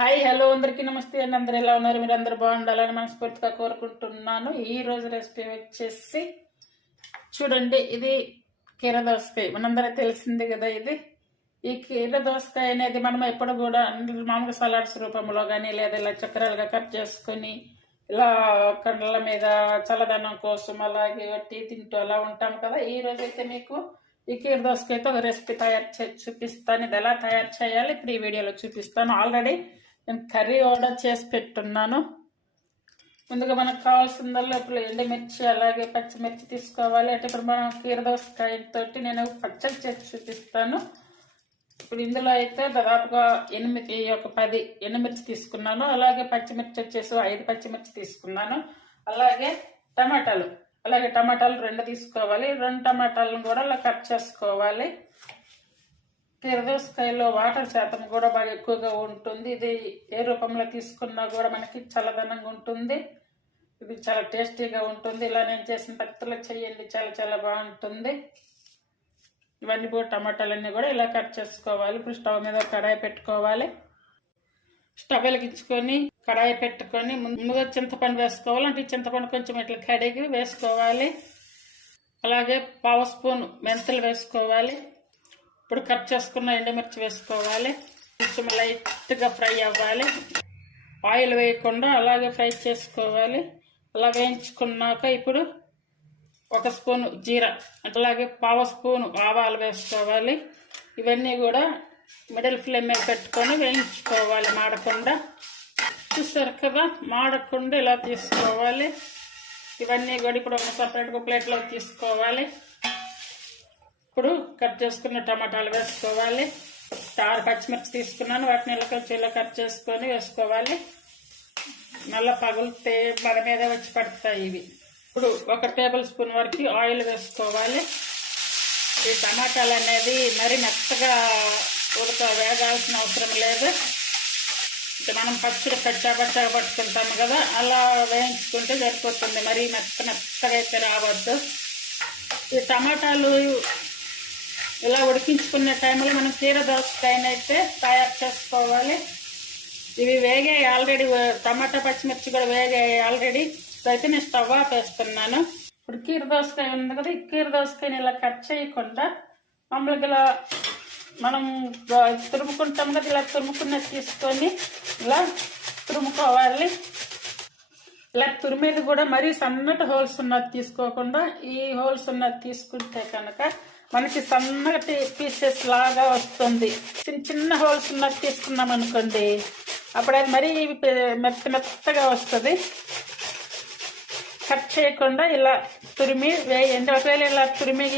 Hi hello అందరికీ నమస్తే అండి. అందరు ఎలా ఉన్నారు? మీరు అందరు బాగుండాలని మనస్ఫూర్తిగా కోరుకుంటున్నాను. ఈ రోజు రెసిపీ వచ్చేసి చూడండి ఇది కీర దోసకాయ. మనందరూ తెలిసింది కదా ఇది. ఈ కీర దోసకాయ అనేది మనం ఎప్పుడు కూడా మామూలుగా సలాడ్స్ రూపంలో కానీ లేదా ఇలా చక్రాలుగా కట్ చేసుకొని ఇలా కండ్ల మీద చల్లదనం కోసం అలాగే వట్టి తింటూ అలా ఉంటాం కదా. ఈ రోజు అయితే మీకు ఈ కీర దోసకాయతో ఒక రెసిపీ తయారు చే చూపిస్తాను. ఇది ఎలా తయారు చేయాలి ఇప్పుడు ఈ వీడియోలో చూపిస్తాను. ఆల్రెడీ నేను కర్రీ ఆర్డర్ చేసి పెట్టున్నాను. ముందుగా మనకు కావాల్సిందల్లా ఇప్పుడు ఎండుమిర్చి అలాగే పచ్చిమిర్చి తీసుకోవాలి. అంటే ఇప్పుడు మనం కీరదోసకాయతో నేను పచ్చడి చేసి చూపిస్తాను. ఇప్పుడు ఇందులో అయితే దాదాపుగా ఎనిమిది ఒక పది ఎండుమిర్చి తీసుకున్నాను. అలాగే పచ్చిమిర్చి వచ్చేసి ఐదు పచ్చిమిర్చి తీసుకున్నాను. అలాగే టమాటాలు. అలాగే టమాటాలు రెండు తీసుకోవాలి. రెండు టమాటాలను కూడా అలా కట్ చేసుకోవాలి. కీరదోసకాయలో వాటర్ శాతం కూడా బాగా ఎక్కువగా ఉంటుంది. ఇది ఏ రూపంలో తీసుకున్నా కూడా మనకి చల్లదనంగా ఉంటుంది. ఇది చాలా టేస్టీగా ఉంటుంది. ఇలా నేను చేసిన పద్ధతిలో చేయండి చాలా చాలా బాగుంటుంది. ఇవన్నీ కూడా టమాటాలన్నీ కూడా ఇలా కట్ చేసుకోవాలి. ఇప్పుడు స్టవ్ మీద కడాయి పెట్టుకోవాలి. స్టవ్ వెలిగించుకొని కడాయి పెట్టుకొని ముందుగా చింతపండు వేసుకోవాలి. అంటే చింతపండు కొంచెం ఇట్లా కడిగి వేసుకోవాలి. అలాగే పావు స్పూన్ మెంతులు వేసుకోవాలి. ఇప్పుడు కట్ చేసుకున్న ఎండుమిర్చి వేసుకోవాలి. కొంచెం లైట్గా ఫ్రై అవ్వాలి. ఆయిల్ వేయకుండా అలాగే ఫ్రై చేసుకోవాలి. అలా వేయించుకున్నాక ఇప్పుడు ఒక స్పూన్ జీరా అట్లాగే పావు స్పూన్ ఆవాలు వేసుకోవాలి. ఇవన్నీ కూడా మిడిల్ ఫ్లేమ్ మీద పెట్టుకొని వేయించుకోవాలి మాడకుండా. చూసారు కదా మాడకుండా ఇలా తీసుకోవాలి. ఇవన్నీ కూడా ఇప్పుడు ఒక సపరేట్గా ప్లేట్లో తీసుకోవాలి. ఇప్పుడు కట్ చేసుకున్న టమాటాలు వేసుకోవాలి. ఆరు పచ్చిమిర్చి తీసుకున్నాను. వాటిని ఇలా కట్ చేసుకొని వేసుకోవాలి. నల్ల పగులితే మన మీద వచ్చి పడతాయి ఇవి. ఇప్పుడు ఒక టేబుల్ స్పూన్ వరకు ఆయిల్ వేసుకోవాలి. ఈ టమాటాలు అనేది మరి మెత్తగా ఉడక వేగాల్సిన అవసరం లేదు. మనం పచ్చడి పచ్చా పచ్చగా పట్టుకుంటాము కదా అలా వేయించుకుంటే సరిపోతుంది. మరి మెత్త మెత్తగా అయితే రావద్దు. ఈ టమాటాలు ఇలా ఉడికించుకునే టైంలో మనం కీర దోసకాయనైతే తయారు చేసుకోవాలి. ఇవి వేగే ఆల్రెడీ టమాటా పచ్చిమిర్చి కూడా వేగే ఆల్రెడీ. అయితే నేను స్టవ్ ఆఫ్ వేస్తున్నాను. ఇప్పుడు కీర దోసకాయ ఉంది కదా ఈ కీర దోసకాయని ఇలా కట్ చేయకుండా మామూలుగా ఇలా మనం తురుముకుంటాం కదా ఇలా తురుముకున్నది తీసుకొని ఇలా తురుముకోవాలి. ఇలా తురిమేది కూడా మరీ సన్నటి హోల్స్ ఉన్నది తీసుకోకుండా ఈ హోల్స్ ఉన్నది తీసుకుంటే కనుక మనకి సన్నటి పీసెస్ లాగా వస్తుంది. చిన్న చిన్న హోల్స్ ఉన్నట్టు తీసుకున్నాం అనుకోండి అప్పుడు అది మరీ మెత్త మెత్తగా వస్తుంది. కట్ చేయకుండా ఇలా తురిమి వేయండి ఒకవేళ ఇలా తురిమి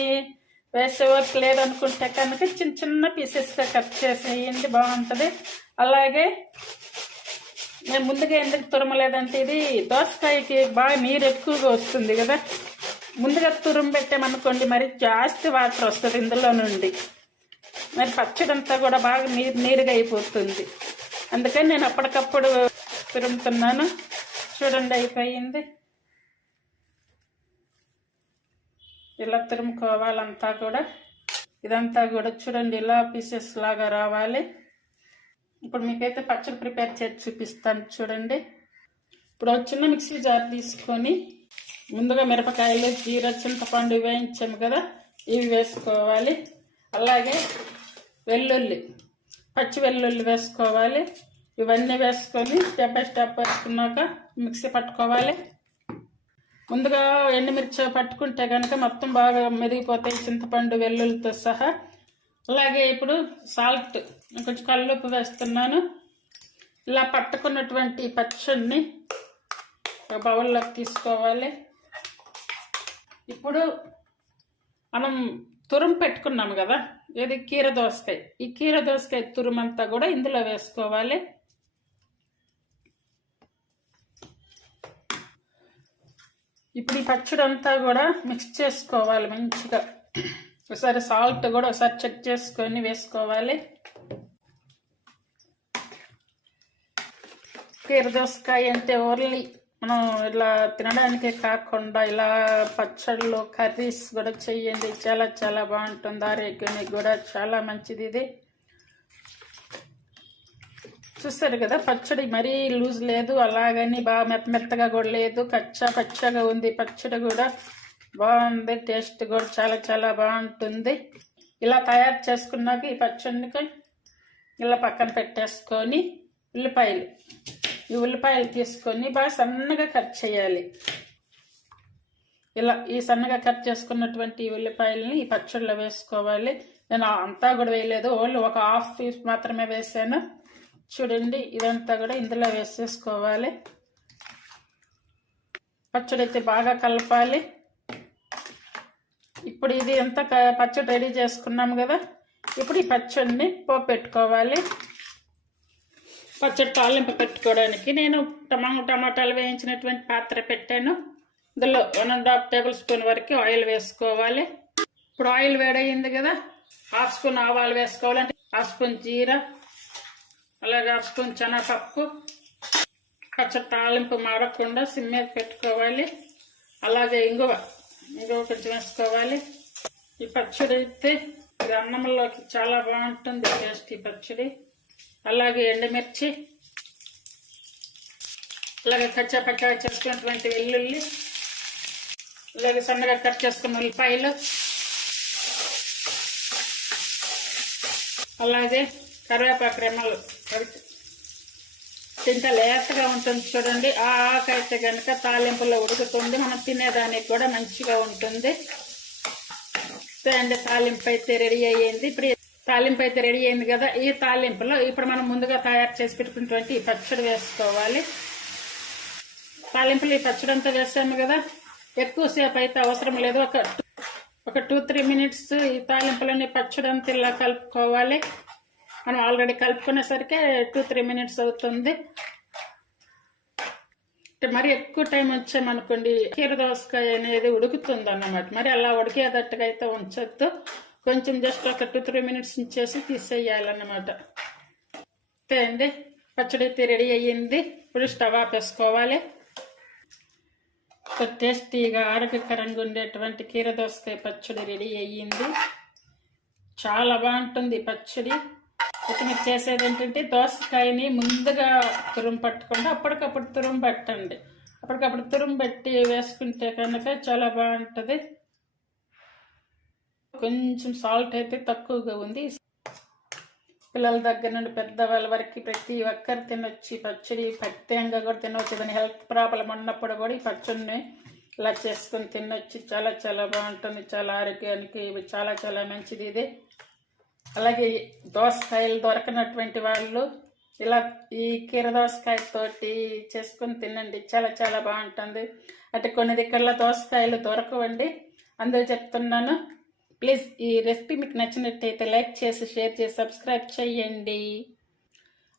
వేసేవరకు లేదనుకుంటే కనుక చిన్న చిన్న పీసెస్గా కట్ చేసేయండి బాగుంటుంది. అలాగే నేను ముందుగా ఎందుకు తురమలేదంటే ఇది దోసకాయకి బాగా నీరు ఎక్కువగా వస్తుంది కదా. ముందుగా తురుము పెట్టామనుకోండి మరి జాస్తి వాటర్ వస్తుంది ఇందులో నుండి. మరి పచ్చడంతా కూడా బాగా నీరు నీరుగా అయిపోతుంది. అందుకని నేను అప్పటికప్పుడు తురుముతున్నాను. చూడండి అయిపోయింది. ఇలా తురుముకోవాలంతా కూడా. ఇదంతా కూడా చూడండి ఇలా పీసెస్ లాగా రావాలి. ఇప్పుడు మీకైతే పచ్చడి ప్రిపేర్ చేసి చూపిస్తాను చూడండి. ఇప్పుడు వచ్చిన చిన్న మిక్సీ జార్ తీసుకొని ముందుగా మిరపకాయలు జీర చింతపండు వేయించాము కదా ఇవి వేసుకోవాలి. అలాగే వెల్లుల్లి పచ్చి వెల్లుల్లి వేసుకోవాలి. ఇవన్నీ వేసుకొని స్టెప్ బై స్టెప్ వేసుకున్నాక మిక్సీ పట్టుకోవాలి. ముందుగా ఎండుమిర్చి పట్టుకుంటే కనుక మొత్తం బాగా మెరిగిపోతాయి చింతపండు వెల్లుల్లితో సహా. అలాగే ఇప్పుడు సాల్ట్ కొంచెం కల్లుప్పు వేస్తున్నాను. ఇలా పట్టుకున్నటువంటి పచ్చడిని బౌల్లోకి తీసుకోవాలి. ఇప్పుడు మనం తురుము పెట్టుకున్నాము కదా ఇది కీర దోసకాయ. ఈ కీర దోసకాయ తురుమంతా కూడా ఇందులో వేసుకోవాలి. ఇప్పుడు ఈ పచ్చడి అంతా కూడా మిక్స్ చేసుకోవాలి మంచిగా. ఒకసారి సాల్ట్ కూడా ఒకసారి చెక్ చేసుకొని వేసుకోవాలి. కీర దోసకాయ అంటే ఓన్లీ మనం ఇలా తినడానికే కాకుండా ఇలా పచ్చళ్ళు కర్రీస్ కూడా చెయ్యండి. చాలా చాలా బాగుంటుంది. ఆరోగ్యానికి కూడా చాలా మంచిది ఇది. చూస్తారు కదా పచ్చడి మరీ లూజ్ లేదు. అలాగని బాగా మెత్త మెత్తగా కూడా లేదు. కచ్చా పచ్చగా ఉంది. పచ్చడి కూడా బాగుంది. టేస్ట్ కూడా చాలా చాలా బాగుంటుంది. ఇలా తయారు చేసుకున్నాక ఈ పచ్చడికి ఇలా పక్కన పెట్టేసుకొని ఉల్లిపాయలు. ఈ ఉల్లిపాయలు తీసుకొని బాగా సన్నగా కట్ చేయాలి. ఇలా ఈ సన్నగా కట్ చేసుకున్నటువంటి ఈ ఉల్లిపాయలని ఈ పచ్చడిలో వేసుకోవాలి. నేను అంతా కూడా వేయలేదు. ఓన్లీ ఒక హాఫ్ పీస్ మాత్రమే వేసాను. చూడండి ఇదంతా కూడా ఇందులో వేసేసుకోవాలి. పచ్చడి అయితే బాగా కలపాలి. ఇప్పుడు ఇది ఎంత పచ్చడి రెడీ చేసుకున్నాం కదా? ఇప్పుడు ఈ పచ్చడిని పోపు పెట్టుకోవాలి పచ్చడి తాలింపు పెట్టుకోవడానికి నేను టమా టమాటాలు వేయించినటువంటి పాత్ర పెట్టాను. ఇందులో one and half table spoon వరకు ఆయిల్ వేసుకోవాలి. ఇప్పుడు ఆయిల్ వేడయింది కదా హాఫ్ స్పూన్ ఆవాలు వేసుకోవాలంటే హాఫ్ స్పూన్ జీరా అలాగే హాఫ్ స్పూన్ శనగపప్పు పచ్చడి తాలింపు మాడకుండా సిమ్ మీద పెట్టుకోవాలి. అలాగే ఇంగువ ఇంగువ కొంచెం వేసుకోవాలి. ఈ పచ్చడి అయితే ఇది అన్నంలోకి చాలా బాగుంటుంది టేస్ట్ ఈ పచ్చడి. అలాగే ఎండుమిర్చి అలాగే కచ్చా పచ్చగా చేసుకున్నటువంటి వెల్లుల్లి అలాగే సన్నగా కట్ చేసుకున్న ఉల్లిపాయలు అలాగే కరివేపాకు రెమ్మలు. అవి ఇంత లేతగా ఉంటుంది చూడండి. ఆ ఆకైతే అయితే కనుక తాలింపులో ఉడుకుతుంది. మనం తినేదానికి కూడా మంచిగా ఉంటుంది. అండి తాలింపు అయితే రెడీ అయ్యింది. ఇప్పుడు తాలింపు అయితే రెడీ అయింది కదా. ఈ తాలింపులో ఇప్పుడు మనం ముందుగా తయారు చేసి పెట్టుకున్నటువంటి ఈ పచ్చడి వేసుకోవాలి. తాలింపులు ఈ పచ్చడి అంతా వేసాము కదా. ఎక్కువసేపు అయితే అవసరం లేదు. ఒక ఒక టూ త్రీ మినిట్స్ ఈ తాలింపులని పచ్చడి అంతా ఇలా కలుపుకోవాలి. మనం ఆల్రెడీ కలుపుకునేసరికి టూ త్రీ మినిట్స్ అవుతుంది. మరి ఎక్కువ టైం వచ్చామనుకోండి కీర దోసకాయ అనేది ఉడుకుతుంది అన్నమాట మరి అలా ఉడికేటట్టుగా అయితే ఉంచొద్దు. కొంచెం జస్ట్ ఒక టూ త్రీ మినిట్స్ ఉంచేసి తీసేయాలన్నమాట. అంతే అండి పచ్చడి అయితే రెడీ అయ్యింది. ఇప్పుడు స్టవ్ ఆపేసుకోవాలి. సో టేస్టీగా ఆరోగ్యకరంగా ఉండేటువంటి కీర దోసకాయ పచ్చడి రెడీ అయ్యింది. చాలా బాగుంటుంది పచ్చడి. అయితే మీరు చేసేది ఏంటంటే దోసకాయని ముందుగా తురుము పట్టకుండా. అప్పటికప్పుడు తురుము పట్టండి. అప్పటికప్పుడు తురుము పెట్టి వేసుకుంటే కనుక చాలా బాగుంటుంది. కొంచెం సాల్ట్ అయితే తక్కువగా ఉంది. పిల్లల దగ్గర నుండి పెద్దవాళ్ళ వరకు ప్రతి ఒక్కరు తినొచ్చి. పచ్చడి పత్యంగా కూడా తినవచ్చు దాని హెల్త్ ప్రాబ్లం ఉన్నప్పుడు కూడా ఈ పచ్చడిని ఇలా చేసుకొని తినొచ్చి. చాలా చాలా బాగుంటుంది. చాలా ఆరోగ్యానికి చాలా చాలా మంచిది ఇది. అలాగే దోసకాయలు దొరకనటువంటి వాళ్ళు ఇలా ఈ కీర దోసకాయతోటి చేసుకొని తినండి. చాలా చాలా బాగుంటుంది. అంటే కొన్ని దగ్గరలో దోసకాయలు దొరకవండి. అందుకు చెప్తున్నాను. ప్లీజ్ ఈ రెసిపీ మీకు నచ్చినట్టయితే లైక్ చేసి షేర్ చేసి సబ్స్క్రైబ్ చేయండి.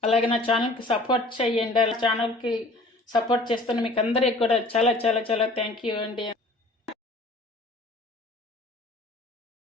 అలాగే నా ఛానల్కి సపోర్ట్ చేయండి. అలా ఛానల్కి సపోర్ట్ చేస్తున్న మీకు అందరికి కూడా చాలా చాలా చాలా థ్యాంక్ యూ అండి.